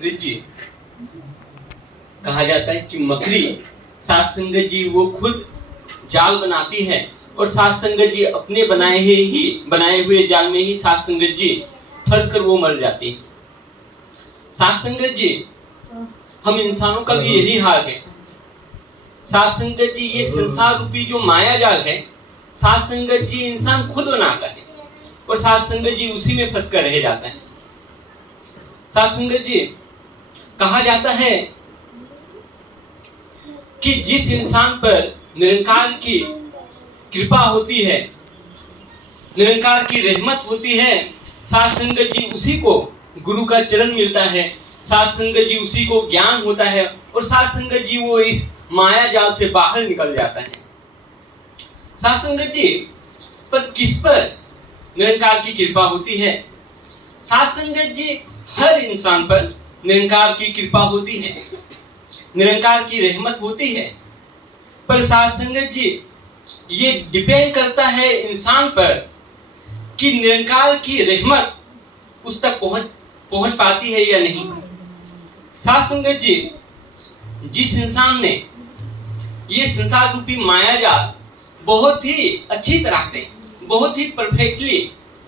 संगत जी, कहा जाता है कि मकड़ी साथ संगत जी वो खुद जाल बनाती है और साथ संगत जी अपने बनाए हुए जाल में ही साथ संगत जी फंस कर वो मर जाती है। साथ संगत जी, हम इंसानों का भी यही हाल है। साथ संगत जी, ये संसार रूपी जो माया जाल है, साथ संगत जी इंसान खुद बनाता है और साथ संगत जी उसी में फंस कर रह जाता है। साथ संगत जी, कहा जाता है कि जिस इंसान पर निरंकार की कृपा होती है, निरंकार की रहमत होती है, साथ संगत जी उसी को गुरु का चरण मिलता है, साथ संगत जी उसी को ज्ञान होता है और साथ संगत जी वो इस माया जाल से बाहर निकल जाता है। साथ संगत जी, पर किस पर निरंकार की कृपा होती है? साथ संगत जी, हर इंसान पर निरंकार की कृपा होती है, निरंकार की रहमत होती है, पर साथ संगत जी ये डिपेंड करता है इंसान पर कि निरंकार की रहमत उस तक पहुंच पाती है या नहीं। साथ संगत जी, जिस इंसान ने ये संसार रूपी माया जाल बहुत ही अच्छी तरह से, बहुत ही परफेक्टली,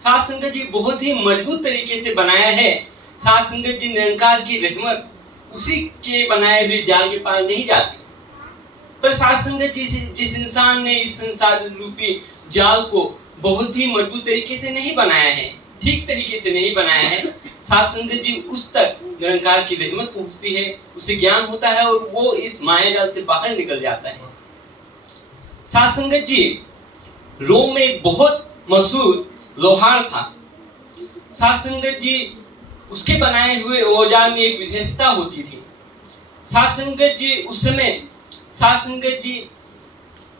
साथ संगत जी बहुत ही मजबूत तरीके से बनाया है, साथ संगत जी निरंकार की रहमत उसी के बनाए हुए जाल के पार नहीं जाती। पर साथ संगत जी, जिस इंसान ने इस संसार रूपी जाल को बहुत ही मजबूत तरीके से नहीं बनाया है, ठीक तरीके से नहीं बनाया है, साथ संगत जी उस तक निरंकार की रहमत पहुंचती है, उसे ज्ञान होता है और वो इस माया जाल से बाहर निकल जाता है। साथ संगत जी, रोम में एक बहुत मशहूर लोहार था। साथ संगत जी, उसके बनाए हुए औजार में एक विशेषता होती थी। साथ संगत जी, उस समय साथ संगत जी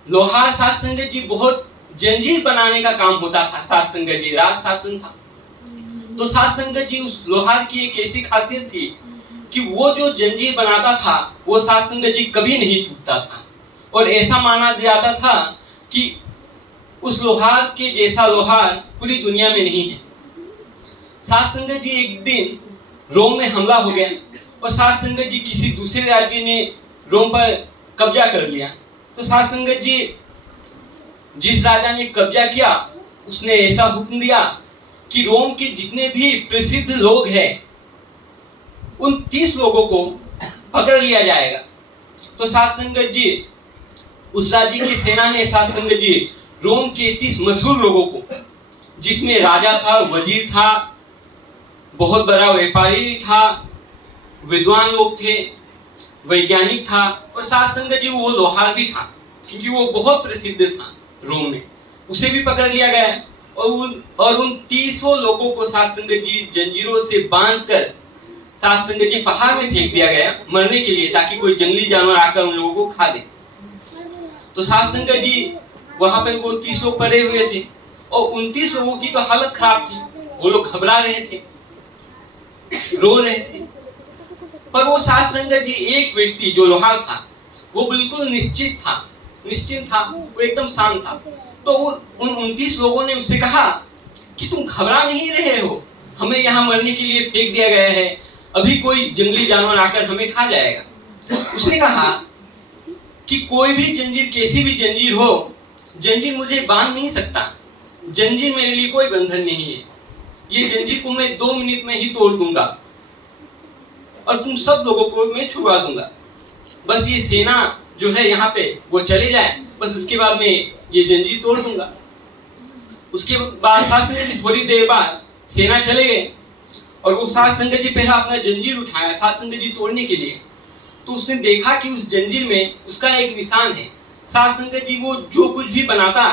लोहार, साथ संगत जी बहुत जंजीर बनाने का काम होता था। साथ संगत जी राज शासन था, तो साथ संगत जी उस लोहार की एक ऐसी खासियत थी कि वो जो जंजीर बनाता था वो साथ संगत जी कभी नहीं टूटता था और ऐसा माना जाता था कि उस लोहार के जैसा लोहार पूरी दुनिया में नहीं है। साथ संगत जी, एक दिन रोम में हमला हो गया और साथ संगत जी किसी दूसरे राज्य ने रोम पर कब्जा कर लिया। तो साथ संगत जी, जिस राजा ने कब्जा किया उसने ऐसा हुक्म दिया कि रोम के जितने भी प्रसिद्ध लोग हैं उन 30 लोगों को पकड़ लिया जाएगा। तो साथ संगत जी, उस राज्य की सेना ने साथ संगत जी रोम के 30 मशहूर लोगों को, जिसमें राजा था, वजीर था, बहुत बड़ा व्यापारी था, विद्वान लोग थे, वैज्ञानिक था और साथ संगत जी वो लोहार भी था क्योंकि वो बहुत प्रसिद्ध था रोम में, उसे भी पकड़ लिया गया और उन 30 लोगों को साथ संगत जी जंजीरों से बांधकर साथ संगत जी पहाड़ में फेंक दिया गया मरने के लिए, ताकि कोई जंगली जानवर आकर उन लोगों को खा दे। तो साथ संगत जी वहां पर वो 30 लोग पड़े हुए थे और 29 लोगों की तो हालत खराब थी, वो लोग घबरा रहे थे, रो रहे थे। पर वो साथ संगत जी, एक व्यक्ति जो लोहार था वो बिल्कुल निश्चिंत था, वो एकदम शांत था। तो उन 29 लोगों ने उससे कहा कि तुम घबरा नहीं रहे हो, हमें यहाँ मरने के लिए फेंक दिया गया है, अभी कोई जंगली जानवर आकर हमें खा जाएगा। उसने कहा कि कोई भी जंजीर, कैसी भी जंजीर हो, जंजीर मुझे बांध नहीं सकता, जंजीर मेरे लिए कोई बंधन नहीं है, ये जंजीर को मैं 2 मिनट में ही तोड़ दूंगा और तुम सब लोगों को मैं छुड़वा दूंगा, बस ये सेना जो है यहाँ पे वो चले जाए, बस उसके बाद मैं ये जंजीर तोड़ दूंगा। उसके बाद साथ संगत जी थोड़ी देर बाद सेना चले गए और वो साथ संगत जी पहला अपना जंजीर उठाया साथ संगत जी तोड़ने के लिए, तो उसने देखा कि उस जंजीर में उसका एक निशान है। साथ संगत जी वो जो कुछ भी बनाता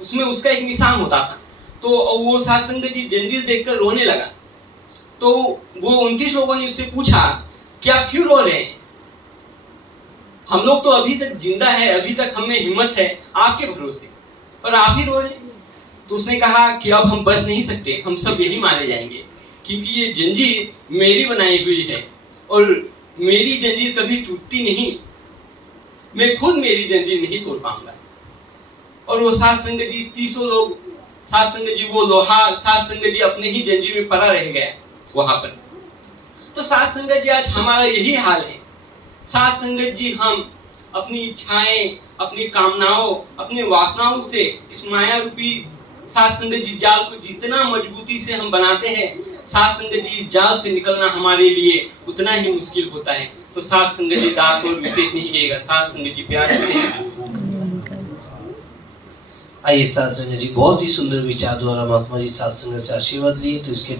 उसमें उसका एक निशान होता था, तो वो साथ संगत जी जंजीर देखकर रोने लगा। तो वो 29 लोगों ने उससे पूछा कि आप क्यों रो रहे हैं, हम लोग तो अभी तक जिंदा है, अभी तक हमें हिम्मत है आपके भरोसे, पर आप ही रो रहे हैं। तो उसने कहा कि अब हम बच नहीं सकते, हम सब यही मारे जाएंगे, क्योंकि ये जंजीर मेरी बनाई हुई है और मेरी जंजीर कभी टूटती नहीं, मैं खुद मेरी जंजीर नहीं तोड़ पाऊंगा। और वो साथ संगत जी 30 लोग, साथ संगत जी वो लोहार, साथ संगत जी अपने ही जंजीर में पड़ा रह गया वहां पर। तो साथ संगत जी आज हमारा यही हाल है। साथ संगत जी हम अपनी इच्छाएं, अपनी कामनाओं, अपने वासनाओं से इस माया रूपी साथ संगत जी जाल को जितना मजबूती से हम बनाते हैं, साथ संगत जी जाल से निकलना हमारे लिए उतना ही मुश्किल होता है। तो साथ संगत जी दास और विशेष नहीं कहेगा, साथ संगत जी प्यार से है। आइए साथ संगत जी, बहुत ही सुंदर विचार द्वारा महात्मा जी साथ संगत से आशीर्वाद लिए, तो इसके